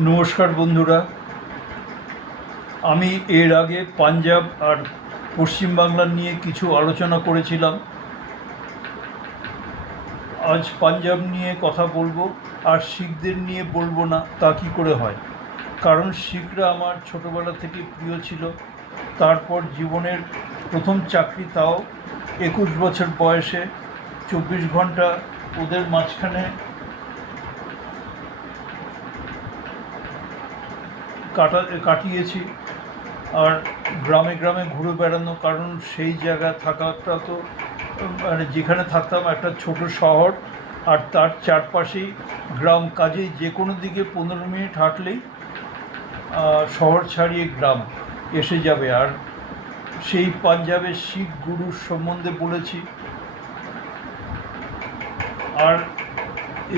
নমস্কার বন্ধুরা, আমি এর আগে পাঞ্জাব আর পশ্চিমবাংলা নিয়ে কিছু আলোচনা করেছিলাম। আজ পাঞ্জাব নিয়ে কথা বলবো, আর শিখদের নিয়ে বলবো না তা কী করে হয়? কারণ শিখরা আমার ছোটোবেলা থেকে প্রিয় ছিল। তারপর জীবনের প্রথম চাকরি, তাও 21 বছর বয়সে 24 ঘন্টা ওদের মাঝখানে কাটিয়েছি। আর গ্রামে গ্রামে ঘুরে বেড়ানো, কারণ সেই জায়গায় থাকাটা তো মানে যেখানে থাকতাম একটা ছোট শহর, আর তার চারপাশেই গ্রাম। কাজেই যে কোনো দিকে 15 মিনিট হাঁটলেই শহর ছাড়িয়ে গ্রাম এসে যাবে। আর সেই পাঞ্জাবের শিখ গুরুর সম্বন্ধে বলেছি। আর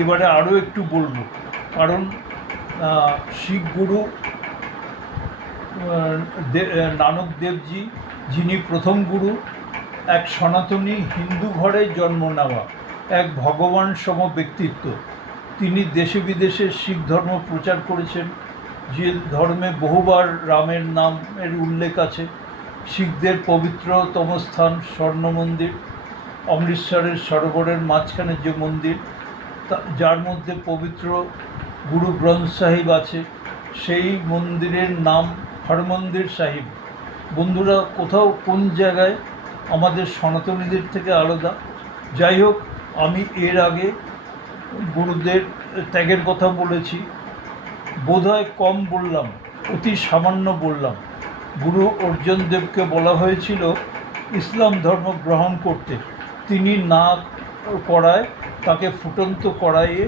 এবারে আরও একটু বলবো, কারণ শিখ গুরু নানক দেবজি, যিনি প্রথম গুরু, এক সনাতনী হিন্দু ঘরে জন্ম নেওয়া এক ভগবান সম ব্যক্তিত্ব। তিনি দেশে বিদেশে শিখ ধর্ম প্রচার করেছেন, যে ধর্মে বহুবার রামের নামের উল্লেখ আছে। শিখদের পবিত্রতম স্থান স্বর্ণ মন্দির, অমৃতসরের সরোবরের মাঝখানে যে মন্দির, যার মধ্যে পবিত্র গুরু গ্রন্থ সাহিব আছে, সেই মন্দিরের নাম হরমন্দির সাহিব। বন্ধুরা, কোথাও কোন জায়গায় আমাদের সনাতনীদের থেকে আলাদা? যাই হোক, আমি এর আগে গুরুদের ত্যাগের কথা বলেছি, বোধহয় কম বললাম, অতি সামান্য বললাম। গুরু অর্জুন দেবকে বলা হয়েছিল ইসলাম ধর্ম গ্রহণ করতে। তিনি না করায় তাকে ফুটন্ত কড়াইয়ে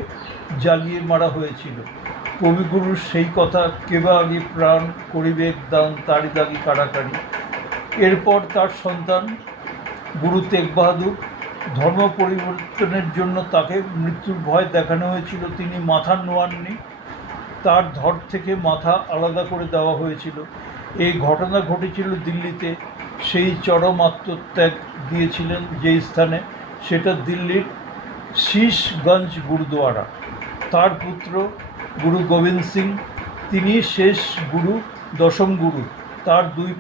জ্বালিয়ে মারা হয়েছিল। কবিগুরুর সেই কথা, কেবা আগে প্রাণ করিবেক দান, তারি দাগি কাড়াকাড়ি। এরপর তার সন্তান গুরু তেগ বাহাদুর, ধর্ম পরিবর্তনের জন্য তাকে মৃত্যুর ভয় দেখানো হয়েছিল। তিনি মাথা নোয়াননি, তার ধর থেকে মাথা আলাদা করে দেওয়া হয়েছিল। এই ঘটনা ঘটেছিল দিল্লিতে। সেই চরম আত্মত্যাগ দিয়েছিলেন যেই স্থানে, সেটা দিল্লির শীশগঞ্জ গুরুদুয়ারা। তার পুত্র গুরু গোবিন্দ সিং, তিনি শেষ গুরু, দশম গুরু। তার দুই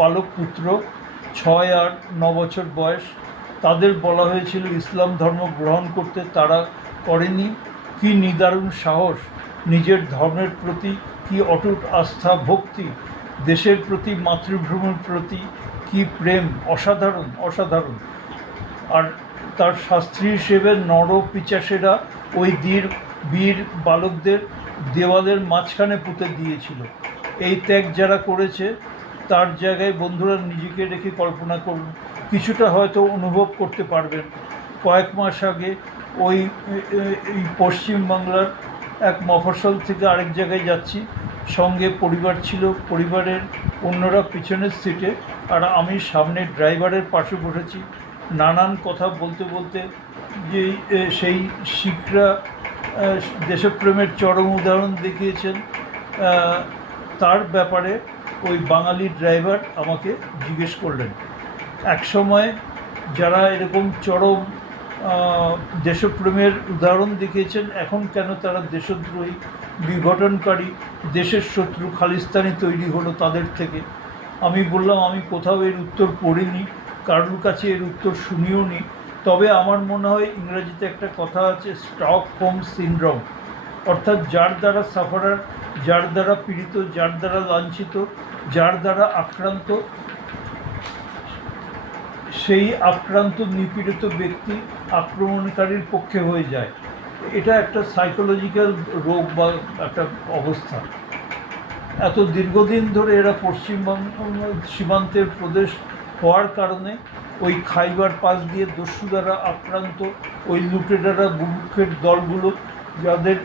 বালক পুত্র, 6 আর 9 বছর বয়স। তাদের বলা হয়েছিল ইসলাম ধর্ম গ্রহণ করতে, তারা করেনি। কি নিদারুণ সাহস! নিজের ধর্মের প্রতি কি অটুট আস্থা, ভক্তি! দেশের প্রতি, মাতৃভূমির প্রতি কি প্রেম! অসাধারণ, অসাধারণ। আর তার শাস্ত্রী হিসেবে নরপিচাসেরা ওই বীর বালকদের দেওয়ালের মাঝখানে পুঁতে দিয়েছিল। এই ত্যাগ যারা করেছে, তার জায়গায় বন্ধুরা নিজেকে রেখে কল্পনা করুন, কিছুটা হয়তো অনুভব করতে পারবেন। কয়েক মাস আগে এই পশ্চিমবাংলার এক মফস্বল থেকে আরেক জায়গায় যাচ্ছি, সঙ্গে পরিবার ছিল। পরিবারের অন্যরা পিছনের সিটে, আর আমি সামনে ড্রাইভারের পাশে বসেছি। নানান কথা বলতে বলতে যে সেই শিখরা দেশপ্রেমের চরম উদাহরণ দেখিয়েছেন, তার ব্যাপারে ওই বাঙালি ড্রাইভার আমাকে জিজ্ঞেস করলেন, এক সময় যারা এরকম চরম দেশপ্রেমের উদাহরণ দেখিয়েছেন, এখন কেন তারা দেশদ্রোহী, বিঘটনকারী, দেশের শত্রু, খালিস্তানি তৈরি হলো তাদের থেকে? আমি বললাম, আমি কোথাও এর উত্তর পড়িনি, কারোর কাছে এর উত্তর শুনিও নি। তবে আমার মনে হয় ইংরেজিতে একটা কথা আছে, স্টকহোম সিনড্রোম, অর্থাৎ যার দ্বারা সাফারার, যার দ্বারা পীড়িত, যার দ্বারা লাঞ্ছিত, যার দ্বারা আক্রান্ত, সেই আক্রান্ত নিপীড়িত ব্যক্তি আক্রমণকারীর পক্ষে হয়ে যায়। এটা একটা সাইকোলজিক্যাল রোগ বা একটা অবস্থা। এত দীর্ঘদিন ধরে এরা পশ্চিমবঙ্গ সীমান্তের প্রদেশ হওয়ার কারণে ওই খাইবার পাস দিয়ে দস্যু দ্বারা আক্রান্ত ওই লুটেরারা, বুভুক্ষের দলগুলো, যাদের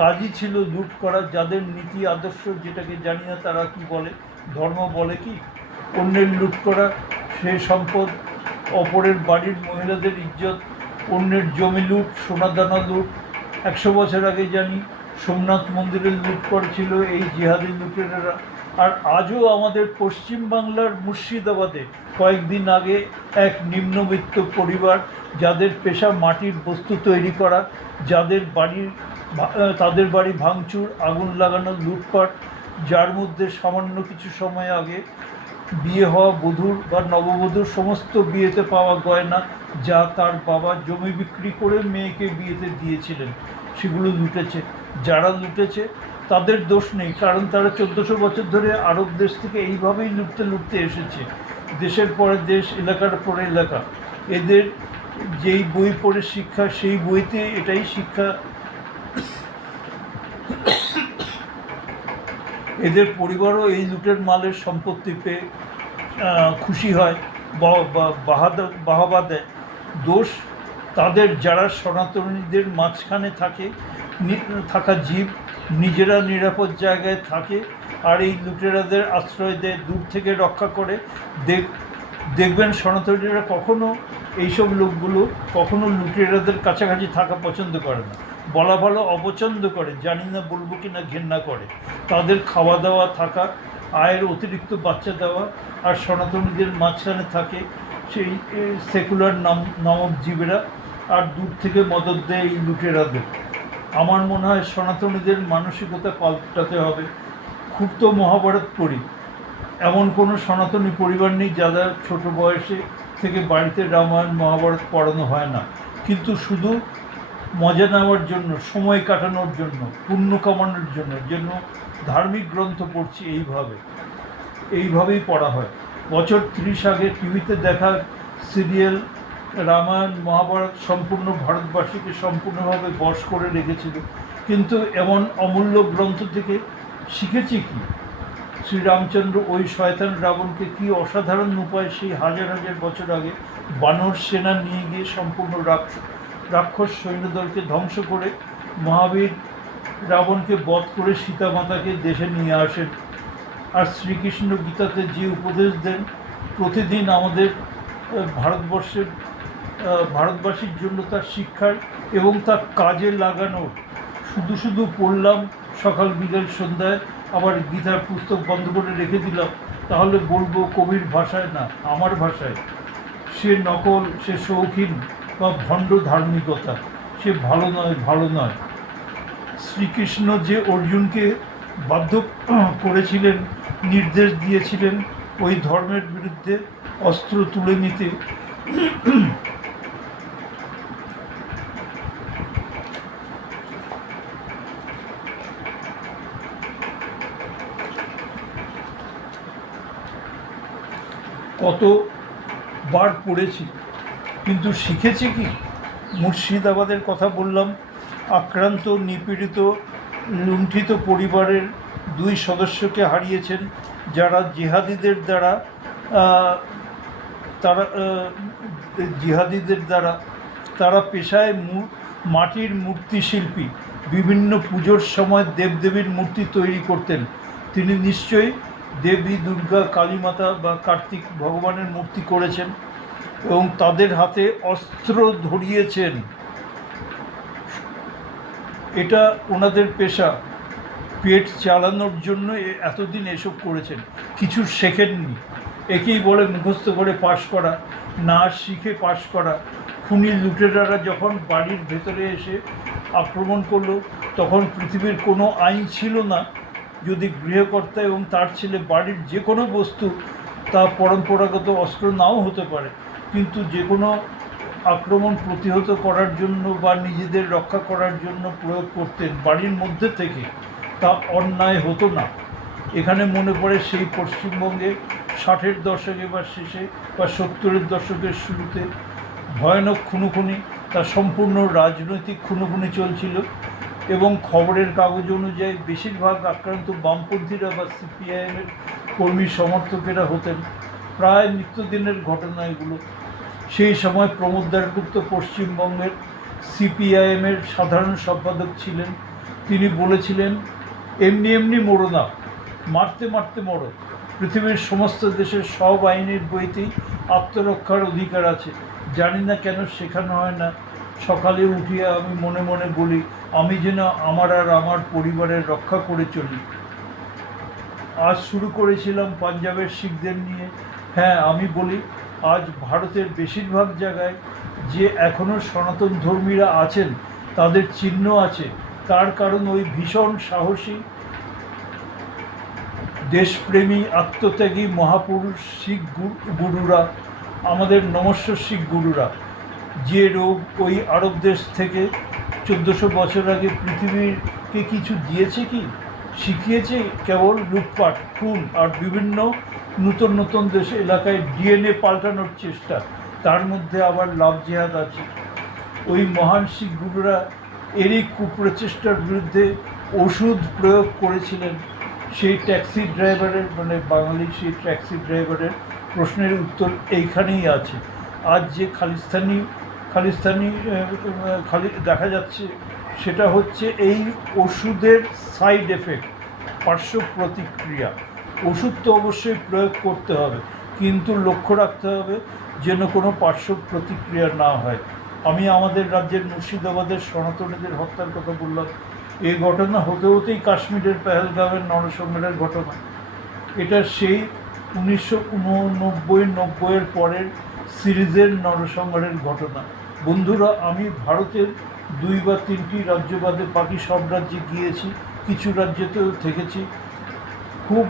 কাজই ছিল লুট করা, যাদের নীতি আদর্শ, যেটাকে জানি না তারা কি বলে, ধর্ম বলে কি, অন্যের লুট করা, সে সম্পদ, অপরের বাড়ির মহিলাদের ইজ্জত, অন্যের জমি লুট, সোনাদানা লুট। 100 বছর আগে জানি সোমনাথ মন্দিরের লুট করেছিল এই জিহাদি লুটেরারা। আর আজও আমাদের পশ্চিমবাংলার মুর্শিদাবাদে কয়েকদিন আগে এক নিম্নবিত্ত পরিবার, যাদের পেশা মাটির বস্তু তৈরি করা, যাদের বাড়ির তাদের বাড়ি ভাঙচুর, আগুন লাগানো, লুটপাট, যার মধ্যে সামান্য কিছু সময় আগে বিয়ে হওয়া বধূর বা নববধূর সমস্ত বিয়েতে পাওয়া গয়না, যা তার বাবা জমি বিক্রি করে মেয়েকে বিয়েতে দিয়েছিলেন, সেগুলো লুটেছে। যারা লুটেছে তাদের দোষ নেই, কারণ তারা 1400 বছর ধরে আরব দেশ থেকে এইভাবেই লুটতে লুটতে এসেছে, দেশের পরে দেশ, এলাকার পরে এলাকা। এদের যেই বই পড়ে শিক্ষা, সেই বইতে এটাই শিক্ষা। এদের পরিবারও এই লুটের মালের সম্পত্তি পেয়ে খুশি হয়, বাহবা দেয়। দোষ তাদের, যারা সনাতনীদের মাঝখানে থাকা জীব, নিজেরা নিরাপদ জায়গায় থাকে আর এই লুটেরাদের আশ্রয় দেয়, দূর থেকে রক্ষা করে। দেখবেন সনাতনীরা কখনো, এইসব লোকগুলো কখনো লুটেরাদের কাছাকাছি থাকা পছন্দ করে না, বলা ভালো অপছন্দ করে, জানি না বলবো কি না, ঘেন্না করে। তাদের খাওয়া দাওয়া, থাকা, আয়ের অতিরিক্ত বাচ্চা দেওয়া, আর সনাতনীদের মাঝখানে থাকে সেই সেকুলার নামক জীবেরা, আর দূর থেকে মদত দেয় এই লুটেরাদের। আমার মনে হয় সনাতনীদের মানসিকতা পাল্টাতে হবে। খুব তো মহাভারত পড়ি, এমন কোনো সনাতনী পরিবার নেই যাদের ছোট বয়সে থেকে বাড়িতে রামায়ণ মহাভারত পড়ানো হয় না, কিন্তু শুধু মজা নেওয়ার জন্য, সময় কাটানোর জন্য, পুণ্য কামানোর জন্য যেন ধার্মিক গ্রন্থ পড়ছি, এইভাবেই পড়া হয়। বছর 30 আগে টিভিতে দেখা সিরিয়াল রামায়ণ মহাভারত সম্পূর্ণ ভারতবাসীকে সম্পূর্ণভাবে বশ করে রেখেছিল, কিন্তু এমন অমূল্য গ্রন্থ থেকে শিখেছি কি? শ্রীরামচন্দ্র ওই শয়তান রাবণকে কি অসাধারণ উপায় সেই হাজার হাজার বছর আগে বানর সেনা নিয়ে গিয়ে সম্পূর্ণ রাক্ষস সৈন্যদলকে ধ্বংস করে মহাবীর রাবণকে বধ করে সীতা মাতাকে দেশে নিয়ে আসেন। আর শ্রীকৃষ্ণ গীতাতে যে উপদেশ দেন, প্রতিদিন আমাদের ভারতবাসীর জন্য তার শিক্ষার এবং তার কাজে লাগানোর। শুধু শুধু পড়লাম সকাল বিকাল সন্ধ্যায়, আবার গীতার পুস্তক বন্ধ করে রেখে দিলাম, তাহলে বলবো কবির ভাষায় না, আমার ভাষায়। সে নকল, সে শৌখিন বা ভণ্ড ধার্মিকতা, সে ভালো নয়, ভালো নয়। শ্রীকৃষ্ণ যে অর্জুনকে বাধ্য করেছিলেন, নির্দেশ দিয়েছিলেন ওই ধর্মের বিরুদ্ধে অস্ত্র তুলে নিতে, কতবার পড়েছি, কিন্তু শিখেছি কি? মুর্শিদাবাদের কথা বললাম, আক্রান্ত, নিপীড়িত, লুণ্ঠিত পরিবারের 2 সদস্যকে হারিয়েছেন, যারা জিহাদিদের দ্বারা তারা পেশায় মাটির মূর্তি শিল্পী, বিভিন্ন পুজোর সময় দেবদেবীর মূর্তি তৈরি করতেন। তিনি নিশ্চয়ই দেবী দুর্গা, কালীমাতা বা কার্তিক ভগবানের মূর্তি করেছেন এবং তাদের হাতে অস্ত্র ধরিয়েছেন। এটা ওনাদের পেশা, পেট চালানোর জন্য এতদিন এসব করেছেন, কিছু শেখেননি। একেই বলে মুখস্থ করে পাশ করা, না শিখে পাশ করা। খুনি লুটেরারা যখন বাড়ির ভেতরে এসে আক্রমণ করলো, তখন পৃথিবীর কোনো আইন ছিল না, যদি গৃহকর্তা এবং তার ছেলে বাড়ির যে কোনো বস্তু, তা পরম্পরাগত অস্ত্র নাও হতে পারে, কিন্তু যে কোনো আক্রমণ প্রতিহত করার জন্য বা নিজেদের রক্ষা করার জন্য প্রয়োগ করতেন বাড়ির মধ্যে থেকে, তা অন্যায় হতো না। এখানে মনে পড়ে সেই পশ্চিমবঙ্গে 60-এর দশকে বা শেষে বা 70-এর দশকের শুরুতে ভয়ানক খুনোখুনি, তা সম্পূর্ণ রাজনৈতিক খুনোখুনি চলছিল এবং খবরের কাগজ অনুযায়ী বেশিরভাগ আক্রান্ত বামপন্থীরা বা সিপিআইএমের কর্মী সমর্থকেরা হতেন। প্রায় নিত্যদিনের ঘটনা এগুলো। সেই সময় প্রমোদ দাশগুপ্ত পশ্চিমবঙ্গের সিপিআইএমের সাধারণ সম্পাদক ছিলেন। তিনি বলেছিলেন, এমনি এমনি মরো না, মারতে মারতে মরো। পৃথিবীর সমস্ত দেশের সব আইনের বইতেই আত্মরক্ষার অধিকার আছে, জানি না কেন শেখানো হয় না। সকালে উঠিয়ে আমি মনে মনে বলি, আমি যেন আমার আর আমার পরিবারের রক্ষা করে চলি। আজ শুরু করেছিলাম পাঞ্জাবের শিখদের নিয়ে। হ্যাঁ, আমি বলি, আজ ভারতের বেশিরভাগ জায়গায় যে এখনও সনাতন ধর্মীরা আছেন, তাদের চিহ্ন আছে, তার কারণ ওই ভীষণ সাহসী, দেশপ্রেমী, আত্মত্যাগী মহাপুরুষ শিখ গুরুরা, আমাদের নমস্য শিখ গুরুরা, যে রোগ ওই আরব দেশ থেকে 1400 বছর আগে পৃথিবীকে কিছু দিয়েছে কি? শিখিয়েছে কেবল লুটপাট, খুন আর বিভিন্ন নতুন নতুন দেশ এলাকায় ডিএনএ পাল্টানোর চেষ্টা। তার মধ্যে আবার লাভ জেহাদ আছে। ওই মহান শিখ গুরুরা এরই কুপ্রচেষ্টার বিরুদ্ধে ওষুধ প্রয়োগ করেছিলেন। সেই ট্যাক্সি ড্রাইভারের, মানে বাঙালি সেই ট্যাক্সি ড্রাইভারের প্রশ্নের উত্তর এইখানেই আছে। আজ যে খালিস্তানি দেখা যাচ্ছে, সেটা হচ্ছে এই ওষুধের সাইড এফেক্ট, পার্শ্ব প্রতিক্রিয়া। ওষুধ তো অবশ্যই প্রয়োগ করতে হবে, কিন্তু লক্ষ্য রাখতে হবে যেন কোনো পার্শ্ব প্রতিক্রিয়া না হয়। আমি আমাদের রাজ্যের মুর্শিদাবাদের সনাতনীদের হত্যার কথা বললাম। এই ঘটনা হতে হতেই কাশ্মীরের পেহেলগাঁওয়ের নরসংহারের ঘটনা। এটা সেই 1989-90-এর পরের সিরিজের নরসংহারের ঘটনা। বন্ধুরা, আমি ভারতের 2 বা 3টি রাজ্য বাদে বাকি সব রাজ্যে গিয়েছি, কিছু রাজ্যেতেও থেকেছি। খুব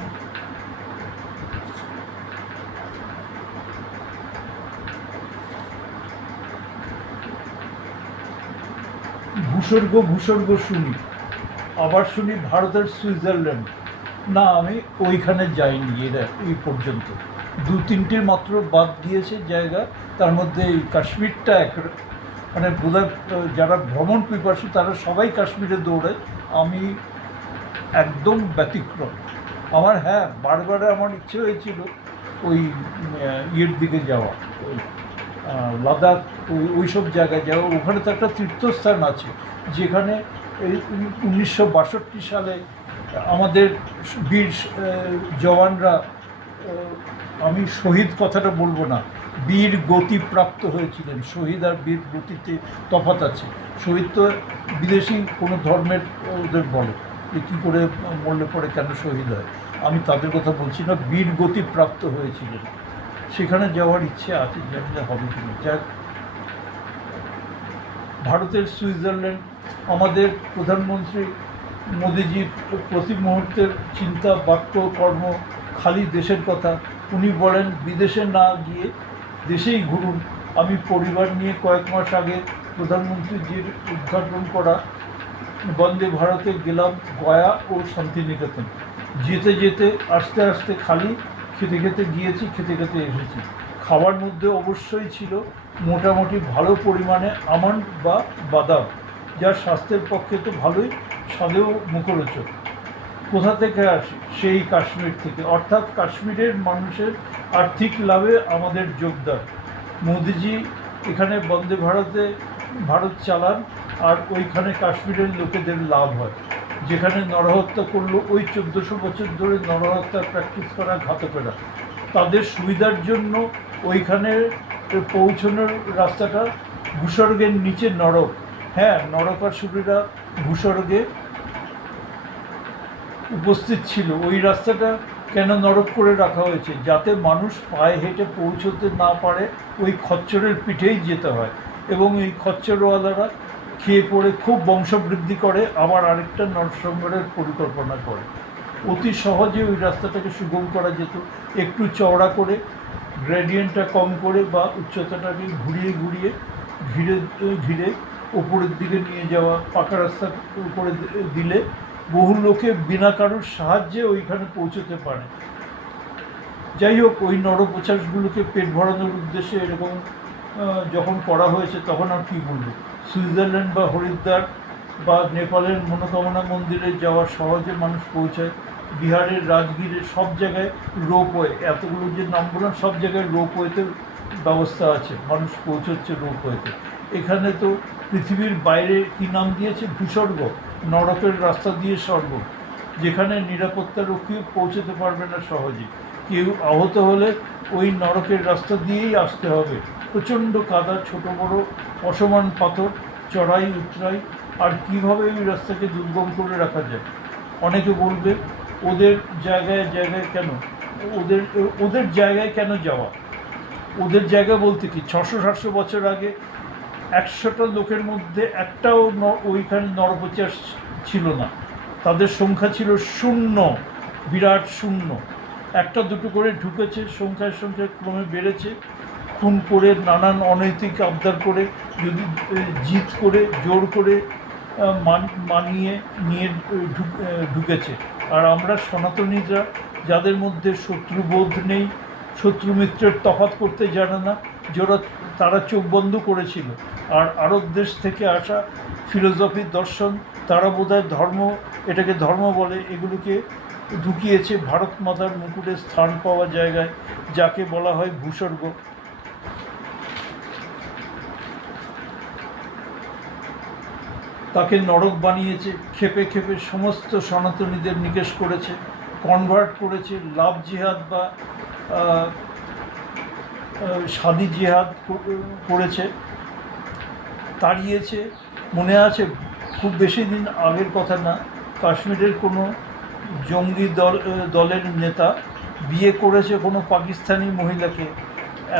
ভূস্বর্গ শুনি, আবার শুনি ভারতের সুইজারল্যান্ড। না, আমি ওইখানে যাইনি এই পর্যন্ত। 2-3টির মাত্র বাদ দিয়েছে জায়গা, তার মধ্যে এই কাশ্মীরটা মানে বোধহয় যারা ভ্রমণ পিপাসু তারা সবাই কাশ্মীরে দৌড়ায়, আমি একদম ব্যতিক্রম। আমার বারবার আমার ইচ্ছে হয়েছিল ওই ইয়ের দিকে যাওয়া, ওই লাদাখ, ওই সব জায়গায় যাওয়া। ওখানে তো একটা তীর্থস্থান আছে যেখানে এই 1962 সালে আমাদের বীর জওয়ানরা, আমি শহীদ কথাটা বলবো না, বীর গতি প্রাপ্ত হয়েছিলেন। শহীদ আর বীর গতিতে তফাৎ আছে। শহীদ তো বিদেশি কোনো ধর্মের ওদের বলে যে কী করে মরলে পরে কেন শহীদ হয়, আমি তাদের কথা বলছি না। বীর গতি প্রাপ্ত হয়েছিলেন, সেখানে যাওয়ার ইচ্ছে আছে, জানি না হবে কিনা। যাক, ভারতের সুইজারল্যান্ড, আমাদের প্রধানমন্ত্রী মোদিজি প্রতি মুহূর্তের চিন্তা, বাক্য, কর্ম খালি দেশের কথা। উনি বলেন বিদেশে না গিয়ে দেশেই ঘুরুন। আমি পরিবার নিয়ে কয়েক মাস আগে প্রধানমন্ত্রীজির উদ্ঘাটন করা বন্দে ভারতে গেলাম গয়া ও শান্তিনিকেতন। যেতে যেতে আস্তে আস্তে খালি খেতে খেতে গিয়েছি, খেতে খেতে এসেছি। খাবার মধ্যে অবশ্যই ছিল মোটামুটি ভালো পরিমাণে আমন্ড বা বাদাম, যা স্বাস্থ্যের পক্ষে তো ভালোই, স্বাদেও মুখরোচক। কোথা থেকে আসে? সেই কাশ্মীর থেকে, অর্থাৎ কাশ্মীরের মানুষের আর্থিক লাভে আমাদের যোগদান। মোদিজি এখানে বন্দে ভারত চালান, আর ওইখানে কাশ্মীরের লোকেদের লাভ হয়। যেখানে নরহত্যা করলো ওই 1400 বছর ধরে নরহত্যা প্র্যাকটিস করা ঘাতকেরা, তাদের সুবিধার জন্য ওইখানে পৌঁছানোর রাস্তাটা ভূস্বর্গের নিচে নরক। নরকাসুরেরা ভূস্বর্গে উপস্থিত ছিল। ওই রাস্তাটা কেন নরক করে রাখা হয়েছে? যাতে মানুষ পায়ে হেঁটে পৌঁছতে না পারে, ওই খচ্চরের পিঠেই যেতে হয়। এবং এই খচ্চরওয়ালারা খেয়ে পড়ে খুব বংশবৃদ্ধি করে, আবার আরেকটা নরসংহারের পরিকল্পনা করে। অতি সহজে ওই রাস্তাটাকে সুগম করা যেত, একটু চওড়া করে, গ্রেডিয়েন্টটা কম করে, বা উচ্চতাটাকে ঘুরিয়ে ঘুরিয়ে ঘিরে ঘিরে ওপরের দিকে নিয়ে যাওয়া, পাকা রাস্তা করে দিলে বহু লোকে বিনা কারোর সাহায্যে ওইখানে পৌঁছতে পারে। যাই হোক, ওই নরপোচাসগুলোকে পেট ভরানোর উদ্দেশ্যে এরকম যখন করা হয়েছে, তখন আর কী বলবো। সুইজারল্যান্ড বা হরিদ্বার বা নেপালের মনোকামনা মন্দিরে যাওয়া সহজে মানুষ পৌঁছায়। বিহারের রাজগীরের সব জায়গায় রোপওয়ে, এতগুলো যে নাম বললাম, সব জায়গায় রোপওয়েতে ব্যবস্থা আছে, মানুষ পৌঁছচ্ছে রোপওয়েতে। এখানে তো পৃথিবীর বাইরে কী নাম দিয়েছে? ভূস্বর্গ, নরকের রাস্তা দিয়ে স্বর্গ, যেখানে নিরাপত্তা রক্ষীও পৌঁছতে পারবে না সহজে। কেউ আহত হলে ওই নরকের রাস্তা দিয়েই আসতে হবে। প্রচণ্ড কাদা, ছোট বড় অসমান পাথর, চড়াই উতরাই। আর কীভাবে ওই রাস্তাকে দুর্গম করে রাখা যায়? অনেকে বলবে ওদের জায়গায় কেন, ওদের জায়গায় কেন যাওয়া? ওদের জায়গা বলতে কি, 600-700 বছর আগে 100টা লোকের মধ্যে একটাও ওইখানে নরপচার ছিল না। তাদের সংখ্যা ছিল শূন্য, বিরাট শূন্য। একটা দুটো করে ঢুকেছে, সংখ্যায় সংখ্যায় ক্রমে বেড়েছে। খুন করে, নানান অনৈতিক আবদার করে, যদি জিত করে, জোর করে মানিয়ে নিয়ে ঢুকেছে। আর আমরা সনাতনীরা, যাদের মধ্যে শত্রুবোধ নেই, শত্রু মিত্রের তফাৎ করতে জানে না, তারা চোখ বন্ধ করেছিল। আর আরব দেশ থেকে আসা ফিলোসফি, দর্শন, তারা বোধহয় ধর্ম, এটাকে ধর্ম বলে, এগুলোকে ঢুকিয়েছে ভারত মাতার মুকুটে স্থান পাওয়া জায়গায়, যাকে বলা হয় ভূস্বর্গ। তাকে নরক বানিয়েছে, খেপে খেপে সমস্ত সনাতনীদের নিকেশ করেছে, কনভার্ট করেছে, লাভ জিহাদ বা সাদি জিহাদ করেছে, তাড়িয়েছে। মনে আছে, খুব বেশি দিন আগের কথা না, কাশ্মীরের কোনো জঙ্গি দলের নেতা বিয়ে করেছে কোনো পাকিস্তানি মহিলাকে,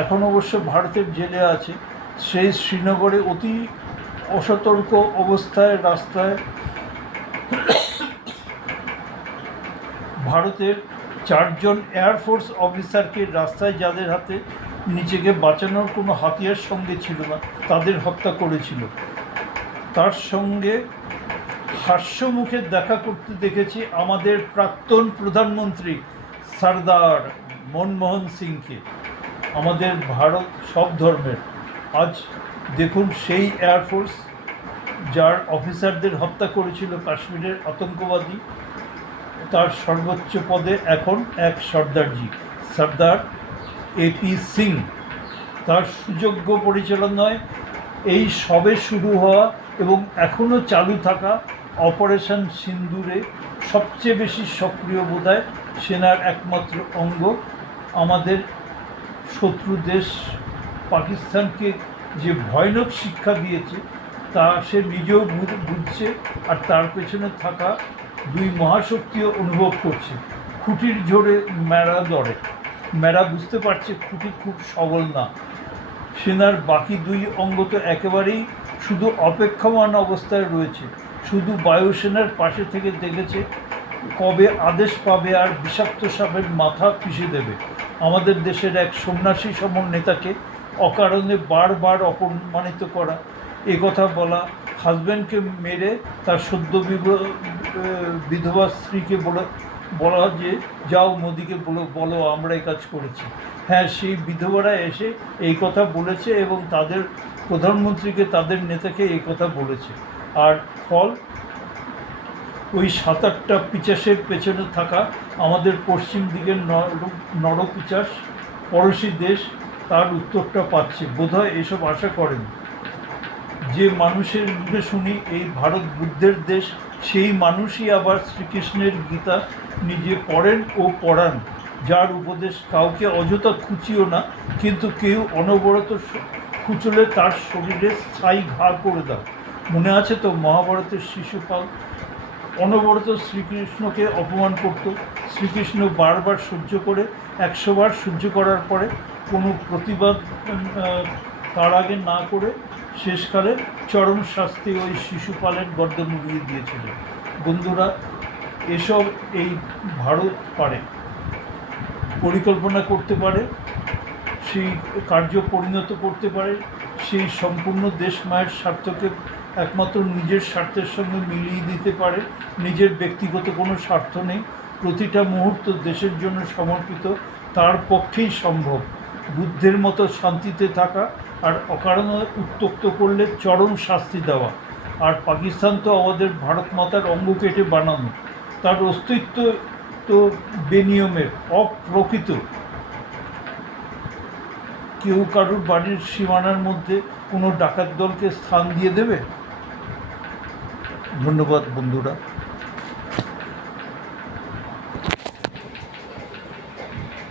এখন অবশ্য ভারতের জেলে আছে। সেই শ্রীনগরে অতি অসতর্ক অবস্থায় রাস্তায় ভারতের 4 জন এয়ারফোর্স অফিসারকে, রাস্তায় যাদের হাতে নিজেকে বাঁচানোর কোনো হাতিয়ার সঙ্গে ছিল না, তাদের হত্যা করেছিল। তার সঙ্গে হাস্যমুখে দেখা করতে দেখেছি আমাদের প্রাক্তন প্রধানমন্ত্রী সর্দার মনমোহন সিংকে। আমাদের ভারত সব ধর্মের, আজ দেখুন সেই এয়ারফোর্স যার অফিসারদের হত্যা করেছিল কাশ্মীরের আতঙ্কবাদী, তার সর্বোচ্চ পদে এখন এক সর্দারজি, সর্দার এপি সিং। তার সুযোগ্য পরিচালনায় এই সবে শুরু হওয়া এবং এখনও চালু থাকা অপারেশন সিন্দুরে সবচেয়ে বেশি সক্রিয় বোধহয় সেনার একমাত্র অঙ্গ। আমাদের শত্রু দেশ পাকিস্তানকে যে ভয়ানক শিক্ষা দিয়েছে তা সে নিজেও বুঝছে, আর তার পেছনে থাকা 2 মহাশক্তিও অনুভব করছে। খুঁটির জোরে মেরা লড়ে, মেরা বুঝতে পারছে খুঁটি খুব সবল না। সেনার বাকি 2 অঙ্গ তো একেবারেই শুধু অপেক্ষমান অবস্থায় রয়েছে, শুধু বায়ুসেনার পাশে থেকে দেখেছে কবে আদেশ পাবে আর বিষাক্ত সাপের মাথা পিষে দেবে। আমাদের দেশের এক সন্ন্যাসী সম নেতাকে অকারণে বারবার অপমানিত করা, কথা বলা, হাজব্যান্ডকে মেরে তার সদ্য বিধবা স্ত্রীকে বলা যে যাও মোদিকে বলো আমরা এই কাজ করেছি। হ্যাঁ, সেই বিধবারা এসে এই কথা বলেছে এবং তাদের প্রধানমন্ত্রীকে, তাদের নেতাকে এই কথা বলেছে। আর ফল, ওই 7-8টা পিচাসের পেছনে থাকা আমাদের পশ্চিম দিকের নরপিচাস পড়োশি দেশ তার উত্তরটা পাচ্ছে। বোধহয় এসব আশা করেন। যে মানুষের মুখে শুনি এই ভারত বুদ্ধের দেশ, সেই মানুষই আবার শ্রীকৃষ্ণের গীতা নিজে পড়েন ও পড়ান, যার উপদেশ কাউকে অযথা খুঁচিও না, কিন্তু কেউ অনবরত খুঁচলে তার শরীরে স্থায়ী ঘা করে দাও। মনে আছে তো মহাভারতের শিশুপাল অনবরত শ্রীকৃষ্ণকে অপমান করত। শ্রীকৃষ্ণ বারবার সহ্য করে, 100 বার সহ্য করার পরে কোনো প্রতিবাদ তার আগে না করে শেষকালে চরম শাস্তি ওই শিশুপালের গর্দন উড়িয়ে দিয়েছিল। বন্ধুরা, এসব এই ভারত পারে, পরিকল্পনা করতে পারে, সেই কার্য পরিণত করতে পারে, সেই সম্পূর্ণ দেশ মায়ের স্বার্থকে একমাত্র নিজের স্বার্থের সঙ্গে মিলিয়ে দিতে পারে। নিজের ব্যক্তিগত কোনো স্বার্থ নেই, প্রতিটা মুহূর্ত দেশের জন্য সমর্পিত, তার পক্ষেই সম্ভব বুদ্ধের মতো শান্তিতে থাকা, আর অকারণে উত্ত্যক্ত করলে চরম শাস্তি দেওয়া। আর পাকিস্তান তো আমাদের ভারত মাতার অঙ্গ কেটে বানানো, তার অস্তিত্ব তো বেনিয়মের, অপ্রকৃত। কেউ কারুর বাড়ির সীমানার মধ্যে কোনো ডাকাত দলকে স্থান দিয়ে দেবে? ধন্যবাদ বন্ধুরা।